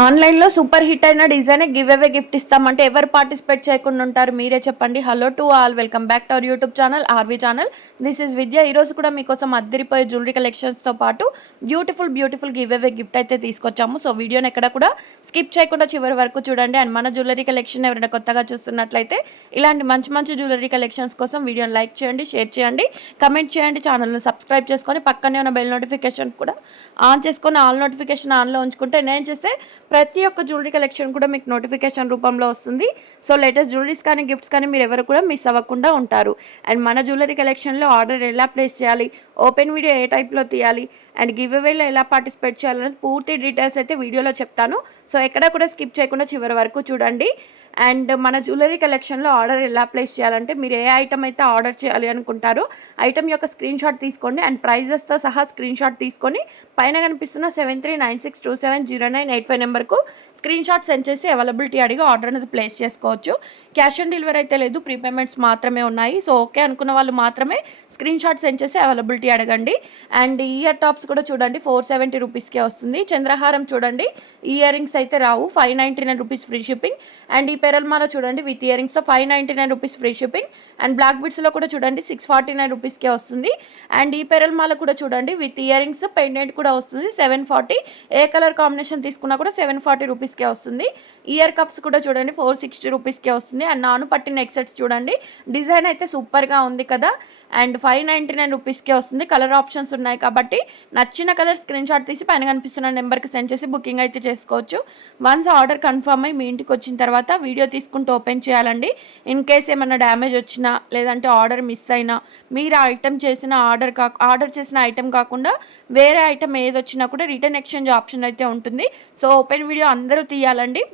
ఆన్లైన్లో super hit అయిన design give away gift ఇస్తామంటే ఎవరు పార్టిసిపేట్ చేయకుండా ఉంటారు? మీరే చెప్పండి. Hello to all, welcome back to our YouTube channel RV channel. This is Vidya. ఈరోజు కూడా మీకోసం అద్దరిపోయే జ్యువెలరీ కలెక్షన్స్తో పాటు బ్యూటిఫుల్ గివ్ అవే గిఫ్ట్ అయితే తీసుకొచ్చాము. సో వీడియోని ఎక్కడ కూడా స్కిప్ చేయకుండా చివరి వరకు చూడండి. అండ్ మన జ్యువెలరీ కలెక్షన్ ఎవరైనా కొత్తగా చూస్తున్నట్లయితే ఇలాంటి మంచి జ్యువెలరీ కలెక్షన్స్ కోసం వీడియోని లైక్ చేయండి, షేర్ చేయండి, కమెంట్ చేయండి, ఛానల్ని సబ్స్క్రైబ్ చేసుకొని పక్కనే ఉన్న బెల్ నోటిఫికేషన్ కూడా ఆన్ చేసుకొని ఆల్ నోటిఫికేషన్ ఆన్లో ఉంచుకుంటే నేను చేసే ప్రతి ఒక్క జ్యువెలరీ కలెక్షన్ కూడా మీకు నోటిఫికేషన్ రూపంలో వస్తుంది. సో లేటెస్ట్ జ్యువెలరీస్ కానీ గిఫ్ట్స్ కానీ మీరు ఎవరు కూడా మిస్ అవ్వకుండా ఉంటారు. అండ్ మన జ్యువెలరీ కలెక్షన్లో ఆర్డర్ ఎలా ప్లేస్ చేయాలి, ఓపెన్ వీడియో ఏ టైప్లో తీయాలి, అండ్ గివ్ అవేలో ఎలా పార్టిసిపేట్ చేయాలనేది పూర్తి డీటెయిల్స్ అయితే వీడియోలో చెప్తాను. సో ఎక్కడ కూడా స్కిప్ చేయకుండా చివరి వరకు చూడండి. అండ్ మన జ్యువెలరీ కలెక్షన్లో ఆర్డర్ ఎలా ప్లేస్ చేయాలంటే మీరు ఏ ఐటమ్ అయితే ఆర్డర్ చేయాలి అనుకుంటారో ఐటమ్ యొక్క స్క్రీన్ షాట్ తీసుకోండి. అండ్ ప్రైజెస్తో సహా స్క్రీన్ షాట్ తీసుకొని పైన కనిపిస్తున్న 7396270985 నెంబర్కు స్క్రీన్ షాట్ సెండ్ చేసి అవైలబిలిటీ అడిగి ఆర్డర్ అనేది ప్లేస్ చేసుకోవచ్చు. క్యాష్ ఆన్ డెలివరీ అయితే లేదు, ప్రీపేమెంట్స్ మాత్రమే ఉన్నాయి. సో ఓకే అనుకున్న వాళ్ళు మాత్రమే స్క్రీన్ షాట్ సెండ్ చేసి అవైలబిలిటీ అడగండి. అండ్ ఇయర్ టాప్స్ కూడా చూడండి 470 రూపీస్కే వస్తుంది. చంద్రహారం చూడండి, ఇయర్ రింగ్స్ అయితే రావు, 599 రూపీస్ ఫ్రీ షిప్పింగ్. అండ్ ఈ పెరల్మాలో చూడండి with ear rings 599 rupees free shipping. And black బిట్స్లో కూడా చూడండి 649 రూపీస్కే వస్తుంది. అండ్ ఈ పెరల్మాలో కూడా చూడండి విత్ ఇయర్ రింగ్స్ పెండెంట్ కూడా వస్తుంది 740. ఏ కలర్ కాంబినేషన్ తీసుకున్నా కూడా 740 రూపీస్కే వస్తుంది. ఇయర్ కప్స్ కూడా చూడండి 460 రూపీస్కే వస్తుంది. అండ్ నాను పట్టిన నెక్ సెట్స్ చూడండి, డిజైన్ అయితే సూపర్గా ఉంది కదా. అండ్ 599 రూపీస్కే వస్తుంది. కలర్ ఆప్షన్స్ ఉన్నాయి కాబట్టి నచ్చిన కలర్ స్క్రీన్ షాట్ తీసి పైన కనిపిస్తున్న నెంబర్కి సెండ్ చేసి బుకింగ్ అయితే చేసుకోవచ్చు. వన్స్ ఆర్డర్ కన్ఫర్మ్ అయ్యి మీ ఇంటికి వచ్చిన తర్వాత వీడియో తీసుకుంటూ ఓపెన్ చేయాలండి. ఇన్ కేస్ ఏమన్నా డ్యామేజ్ వచ్చినా లేదంటే ఆర్డర్ మిస్ అయినా మీరు ఐటమ్ చేసిన ఆర్డర్ చేసిన ఐటమ్ కాకుండా వేరే ఐటమ్ ఏది వచ్చినా కూడా రిటర్న్ ఎక్స్చేంజ్ ఆప్షన్ అయితే ఉంటుంది. సో ఓపెన్ వీడియో అందరూ తీయాలండి.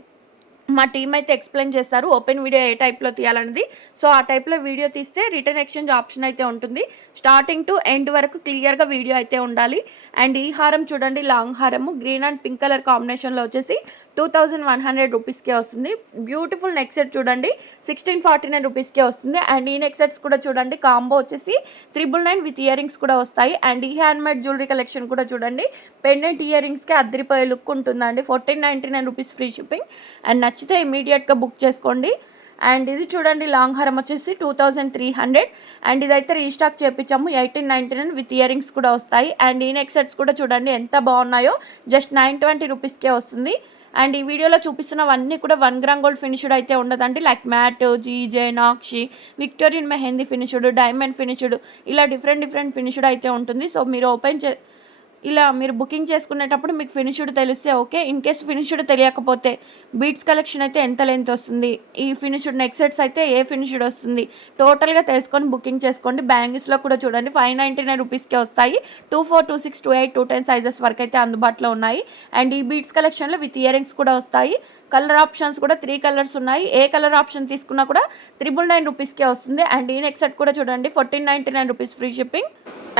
మా టీం అయితే ఎక్స్ప్లెయిన్ చేస్తారు ఓపెన్ వీడియో ఏ టైప్లో తీయాలనేది. సో ఆ టైప్లో వీడియో తీస్తే రిటర్న్ ఎక్స్చేంజ్ ఆప్షన్ అయితే ఉంటుంది. స్టార్టింగ్ టు ఎండ్ వరకు క్లియర్గా వీడియో అయితే ఉండాలి. అండ్ ఈ హారం చూడండి, లాంగ్ హారము గ్రీన్ అండ్ పింక్ కలర్ కాంబినేషన్లో వచ్చేసి 2100 రూపీస్కే వస్తుంది. బ్యూటిఫుల్ నెక్ సెట్ చూడండి 1649 రూపీస్కే వస్తుంది. అండ్ ఈ నెక్ సెట్స్ కూడా చూడండి కాంబో వచ్చేసి 999 విత్ ఇయర్ రింగ్స్ కూడా వస్తాయి. అండ్ ఈ హ్యాండ్మేడ్ జ్యువెలరీ కలెక్షన్ కూడా చూడండి పెండెంట్ ఇయర్ రింగ్స్కి అద్దరిపోయే లుక్ ఉంటుందండి. 1499 రూపీస్ ఫ్రీ షిప్పింగ్. అండ్ నచ్చితే ఇమీడియట్గా బుక్ చేసుకోండి. అండ్ ఇది చూడండి లాంగ్ హారం వచ్చేసి 2300. అండ్ ఇదైతే రీస్టాక్ చేయించాము 1899 విత్ ఇయర్ రింగ్స్ కూడా వస్తాయి. అండ్ ఈ నెక్ సెట్స్ కూడా చూడండి ఎంత బాగున్నాయో, జస్ట్ 920 రూపీస్కే వస్తుంది. అండ్ ఈ వీడియోలో చూపిస్తున్నవన్నీ కూడా 1 గ్రామ్ గోల్డ్ ఫినిష్డ్ అయితే ఉండదండి. Like matte, GJ, nakshi, Victorian mehndi finished, diamond finished, ఇలా డిఫరెంట్ ఫినిష్డ్ అయితే ఉంటుంది. సో మీరు ఇలా మీరు బుకింగ్ చేసుకునేటప్పుడు మీకు ఫినిష్డ్ తెలిస్తే ఓకే. ఇన్ కేస్ ఫినిష్డ్ తెలియకపోతే బీట్స్ కలెక్షన్ అయితే ఎంత లెంత్ వస్తుంది, ఈ ఫినిష్డ్ నెక్ సెట్స్ అయితే ఏ ఫినిష్డ్ వస్తుంది, టోటల్గా తెలుసుకొని బుకింగ్ చేసుకోండి. బ్యాంగిల్స్లో కూడా చూడండి 599 రూపీస్కే వస్తాయి. 24, 26, 28, 210 సైజెస్ వరకు అయితే అందుబాటులో ఉన్నాయి. అండ్ ఈ బీట్స్ కలెక్షన్లో విత్ ఇయర్ రింగ్స్ కూడా వస్తాయి. కలర్ ఆప్షన్స్ కూడా 3 కలర్స్ ఉన్నాయి. ఏ కలర్ ఆప్షన్ తీసుకున్నా కూడా 999 రూపీస్కే వస్తుంది. అండ్ ఈ నెక్ సెట్ కూడా చూడండి 1499 రూపీస్ ఫ్రీ షిప్పింగ్.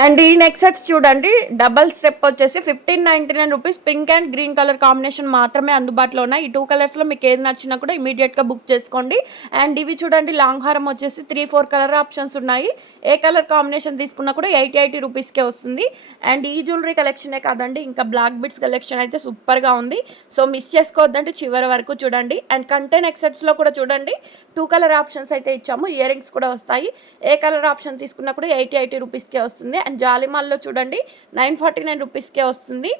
అండ్ ఈ నెక్ సెట్స్ చూడండి డబల్ స్టెప్ వచ్చేసి 1599 rupees. Pink and green colour combination మాత్రమే అందుబాటులో ఉన్నాయి. ఈ 2 కలర్స్లో మీకు ఏది నచ్చినా కూడా ఇమీడియట్గా బుక్ చేసుకోండి. అండ్ ఇవి చూడండి లాంగ్ హారం వచ్చేసి 3-4 కలర్ ఆప్షన్స్ ఉన్నాయి. ఏ కలర్ కాంబినేషన్ తీసుకున్నా కూడా 80 రూపీస్కే వస్తుంది. అండ్ ఈ జ్యువెలరీ కలెక్షనే కాదండి, ఇంకా బ్లాక్ బిట్స్ కలెక్షన్ అయితే సూపర్గా ఉంది. సో మిస్ చేసుకోవద్దంటే చివరి వరకు చూడండి. అండ్ కంటెంట్ నెక్ సెట్స్లో కూడా చూడండి 2 కలర్ ఆప్షన్స్ అయితే ఇచ్చాము. ఇయర్ రింగ్స్ కూడా వస్తాయి. ఏ కలర్ ఆప్షన్ తీసుకున్నా కూడా 80 రూపీస్కే వస్తుంది. అండ్ జాలిమాల్లో చూడండి 949 రూపీస్కే వస్తుంది.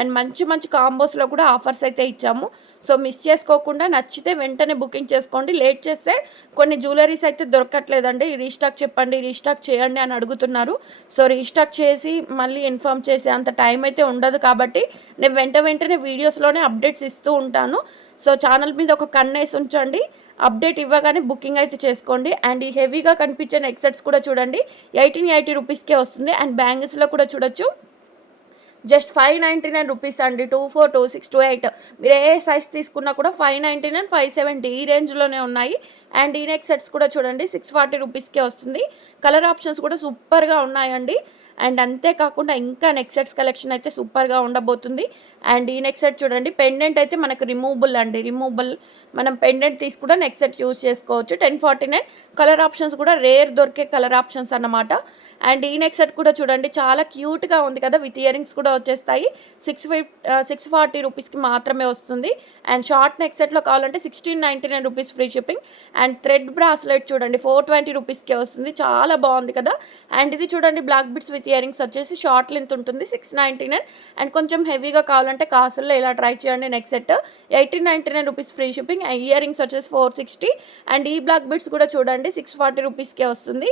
అండ్ మంచి కాంబోస్లో కూడా ఆఫర్స్ అయితే ఇచ్చాము. సో మిస్ చేసుకోకుండా నచ్చితే వెంటనే బుకింగ్ చేసుకోండి. లేట్ చేస్తే కొన్ని జ్యువెలరీస్ అయితే దొరకట్లేదండి. రీస్టాక్ చెప్పండి, రీస్టాక్ చేయండి అని అడుగుతున్నారు. సో రీస్టాక్ చేసి మళ్ళీ ఇన్ఫామ్ చేసే అంత టైం అయితే ఉండదు కాబట్టి నేను వెంటనే వీడియోస్లోనే అప్డేట్స్ ఇస్తూ ఉంటాను. సో ఛానల్ మీద ఒక కన్నేసి ఉంచండి, అప్డేట్ ఇవ్వగానే బుకింగ్ అయితే చేసుకోండి. అండ్ ఈ హెవీగా కనిపించే నెక్ సెట్స్ కూడా చూడండి 1880 రూపీస్కే వస్తుంది. అండ్ బ్యాంగిల్స్లో కూడా చూడొచ్చు జస్ట్ 599 రూపీస్ అండి. 24, 26, 28 మీరు ఏ సైజ్ తీసుకున్నా కూడా 599, 570 ఈ రేంజ్లోనే ఉన్నాయి. అండ్ ఈ నెక్ సెట్స్ కూడా చూడండి 640 రూపీస్కే వస్తుంది. కలర్ ఆప్షన్స్ కూడా సూపర్గా ఉన్నాయండి. అండ్ అంతేకాకుండా ఇంకా నెక్ సెట్స్ కలెక్షన్ అయితే సూపర్గా ఉండబోతుంది. అండ్ ఈ నెక్ సెట్ చూడండి పెండెంట్ అయితే మనకు రిమూవబుల్ అండి. మనం పెండెంట్ తీసి కూడా నెక్ సెట్ యూజ్ చేసుకోవచ్చు. 1049 కలర్ ఆప్షన్స్ కూడా రేర్ దొరికే కలర్ ఆప్షన్స్ అన్నమాట. అండ్ ఈ నెక్ సెట్ కూడా చూడండి చాలా క్యూట్గా ఉంది కదా, విత్ ఇయర్ రింగ్స్ కూడా వచ్చేస్తాయి. 640 రూపీస్కి మాత్రమే వస్తుంది. అండ్ షార్ట్ నెక్ సెట్లో కావాలంటే 1699 rupees free shipping. And thread bracelet చూడండి 420 రూపీస్కే వస్తుంది, చాలా బాగుంది కదా. అండ్ ఇది చూడండి black bits with year rings వచ్చేసి షార్ట్ లెంత్ ఉంటుంది 699. అండ్ కొంచెం హెవీగా కావాలంటే కాసుల్లో ఇలా ట్రై చేయండి. Neck set 1899 rupees free shipping. Year rings వచ్చేసి 460. అండ్ ఈ బ్లాక్ బిట్స్ కూడా చూడండి 640 రూపీస్కే వస్తుంది.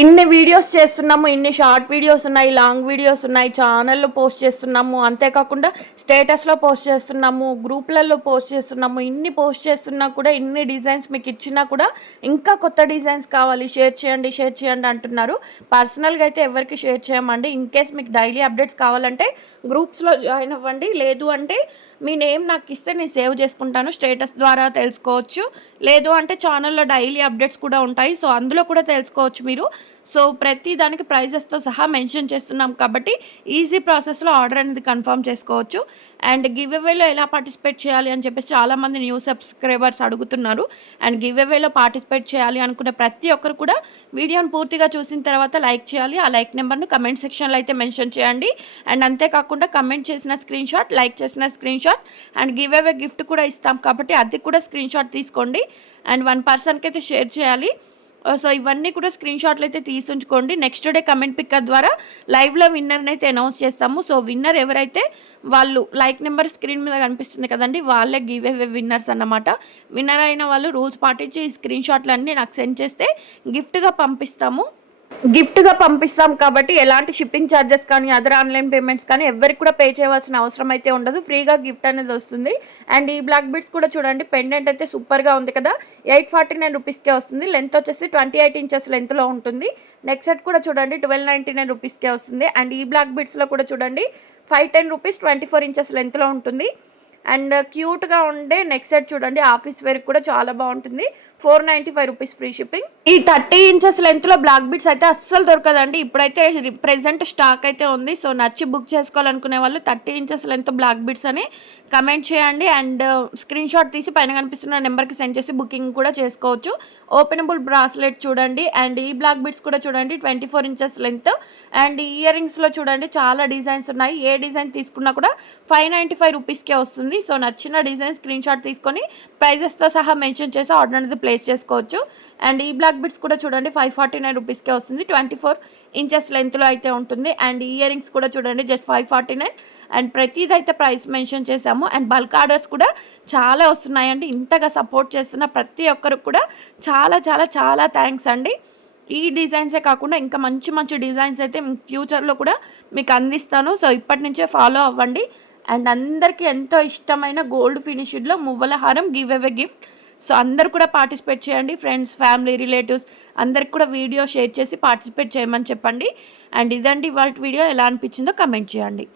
ఇన్ని వీడియోస్ చేస్తున్నాము, ఇన్ని షార్ట్ వీడియోస్ ఉన్నాయి, లాంగ్ వీడియోస్ ఉన్నాయి, ఛానల్లో పోస్ట్ చేస్తున్నాము, అంతేకాకుండా స్టేటస్లో పోస్ట్ చేస్తున్నాము, గ్రూప్లలో పోస్ట్ చేస్తున్నాము. ఇన్ని పోస్ట్ చేస్తున్నా కూడా, ఇన్ని డిజైన్స్ మీకు ఇచ్చినా కూడా ఇంకా కొత్త డిజైన్స్ కావాలి, షేర్ చేయండి అంటున్నారు. పర్సనల్గా అయితే ఎవరికి షేర్ చేయమండి. ఇన్ కేస్ మీకు డైలీ అప్డేట్స్ కావాలంటే గ్రూప్స్లో జాయిన్ అవ్వండి. లేదు అంటే మీ నేమ్ నాకు ఇస్తే నేను సేవ్ చేసుకుంటాను, స్టేటస్ ద్వారా తెలుసుకోవచ్చు. లేదు అంటే ఛానల్లో డైలీ అప్డేట్స్ కూడా ఉంటాయి, సో అందులో కూడా తెలుసుకోవచ్చు మీరు. సో ప్రతి దానికి ప్రైజెస్తో సహా మెన్షన్ చేస్తున్నాం కాబట్టి ఈజీ ప్రాసెస్లో ఆర్డర్ అనేది కన్ఫర్మ్ చేసుకోవచ్చు. అండ్ గివ్ అవేలో ఎలా పార్టిసిపేట్ చేయాలి అని చెప్పేసి చాలామంది న్యూ సబ్స్క్రైబర్స్ అడుగుతున్నారు. అండ్ గివ్ అవేలో పార్టిసిపేట్ చేయాలి అనుకునే ప్రతి ఒక్కరు కూడా వీడియోని పూర్తిగా చూసిన తర్వాత లైక్ చేయాలి. ఆ లైక్ నెంబర్ను కమెంట్ సెక్షన్లో అయితే మెన్షన్ చేయండి. అండ్ అంతేకాకుండా కమెంట్ చేసిన స్క్రీన్ షాట్, లైక్ చేసిన screen shot and give away gift కూడా ఇస్తాం కాబట్టి అది కూడా స్క్రీన్ షాట్ తీసుకోండి. అండ్ 1 పర్సన్కి అయితే షేర్ చేయాలి. సో ఇవన్నీ కూడా స్క్రీన్ షాట్లు అయితే తీసి ఉంచుకోండి. నెక్స్ట్ డే కమెంట్ పిక్కర్ ద్వారా లైవ్లో విన్నర్ని అయితే అనౌన్స్ చేస్తాము. సో విన్నర్ ఎవరైతే వాళ్ళు లైక్ నెంబర్ స్క్రీన్ మీద కనిపిస్తుంది కదండి, వాళ్ళే గివ్ అవే విన్నర్స్ అన్నమాట. విన్నర్ అయిన వాళ్ళు రూల్స్ పాటించి ఈ స్క్రీన్ షాట్లన్నీ నాకు సెండ్ చేస్తే గిఫ్ట్గా పంపిస్తాం కాబట్టి ఎలాంటి షిప్పింగ్ ఛార్జెస్ కానీ అదర్ ఆన్లైన్ పేమెంట్స్ కానీ ఎవరికి కూడా పే చేయవలసిన అవసరం అయితే ఉండదు. ఫ్రీగా గిఫ్ట్ అనేది వస్తుంది. అండ్ ఈ బ్లాక్ బీడ్స్ కూడా చూడండి, పెండెంట్ అయితే సూపర్గా ఉంది కదా, 849 రూపీస్కే వస్తుంది. లెంత్ వచ్చేసి 28 ఇంచెస్ లెంత్లో ఉంటుంది. నెక్ సెట్ కూడా చూడండి 1299 రూపీస్కే వస్తుంది. అండ్ ఈ బ్లాక్ బీడ్స్లో కూడా చూడండి 510 రూపీస్ 24 ఇంచెస్ లెంత్లో ఉంటుంది. అండ్ క్యూట్గా ఉండే నెక్ సెట్ చూడండి, ఆఫీస్ వేర్కి కూడా చాలా బాగుంటుంది. 495 రూపీస్ ఫ్రీ షిప్పింగ్. ఈ 30 ఇంచెస్ లెంత్లో బ్లాక్ బీడ్స్ అయితే అస్సలు దొరకదండి. ఇప్పుడైతే ప్రెజెంట్ స్టాక్ అయితే ఉంది. సో నచ్చి బుక్ చేసుకోవాలనుకునే వాళ్ళు 30 ఇంచెస్ లెంత్ బ్లాక్ బీడ్స్ అని కమెంట్ చేయండి. అండ్ స్క్రీన్ షాట్ తీసి పైన కనిపిస్తున్న నెంబర్కి సెండ్ చేసి బుకింగ్ కూడా చేసుకోవచ్చు. ఓపెనబుల్ బ్రాస్లెట్ చూడండి. అండ్ ఈ బ్లాక్ బీడ్స్ కూడా చూడండి 24 ఇంచెస్ లెంత్. అండ్ ఇయర్ రింగ్స్లో చూడండి చాలా డిజైన్స్ ఉన్నాయి. ఏ డిజైన్ తీసుకున్నా కూడా 595 రూపీస్కే వస్తుంది. సో నచ్చిన డిజైన్ స్క్రీన్ షాట్ తీసుకొని ప్రైజెస్తో సహా మెన్షన్ చేసి ఆర్డర్ అనేది ప్లేస్ చేసుకోవచ్చు. అండ్ ఈ బ్లాక్ బిట్స్ కూడా చూడండి 549 రూపీస్కే వస్తుంది. 24 ఇంచెస్ లెంత్లో అయితే ఉంటుంది. అండ్ ఇయర్ రింగ్స్ కూడా చూడండి జస్ట్ 549. అండ్ ప్రతిదైతే ప్రైస్ మెన్షన్ చేశాము. అండ్ బల్క్ ఆర్డర్స్ కూడా చాలా వస్తున్నాయండి. ఇంతగా సపోర్ట్ చేస్తున్న ప్రతి ఒక్కరికి కూడా చాలా చాలా చాలా థ్యాంక్స్ అండి. ఈ డిజైన్సే కాకుండా ఇంకా మంచి మంచి డిజైన్స్ అయితే ఫ్యూచర్లో కూడా మీకు అందిస్తాను. సో ఇప్పటి నుంచే ఫాలో అవ్వండి. అండ్ అందరికీ ఎంతో ఇష్టమైన గోల్డ్ ఫినిష్డ్లో మువ్వల హారం గివ్ అవే గిఫ్ట్. సో అందరు కూడా పార్టిసిపేట్ చేయండి. ఫ్రెండ్స్, ఫ్యామిలీ, రిలేటివ్స్ అందరికి కూడా వీడియో షేర్ చేసి పార్టిసిపేట్ చేయమని చెప్పండి. అండ్ ఇదండి ఇవాళ వీడియో ఎలా అనిపించిందో కమెంట్ చేయండి.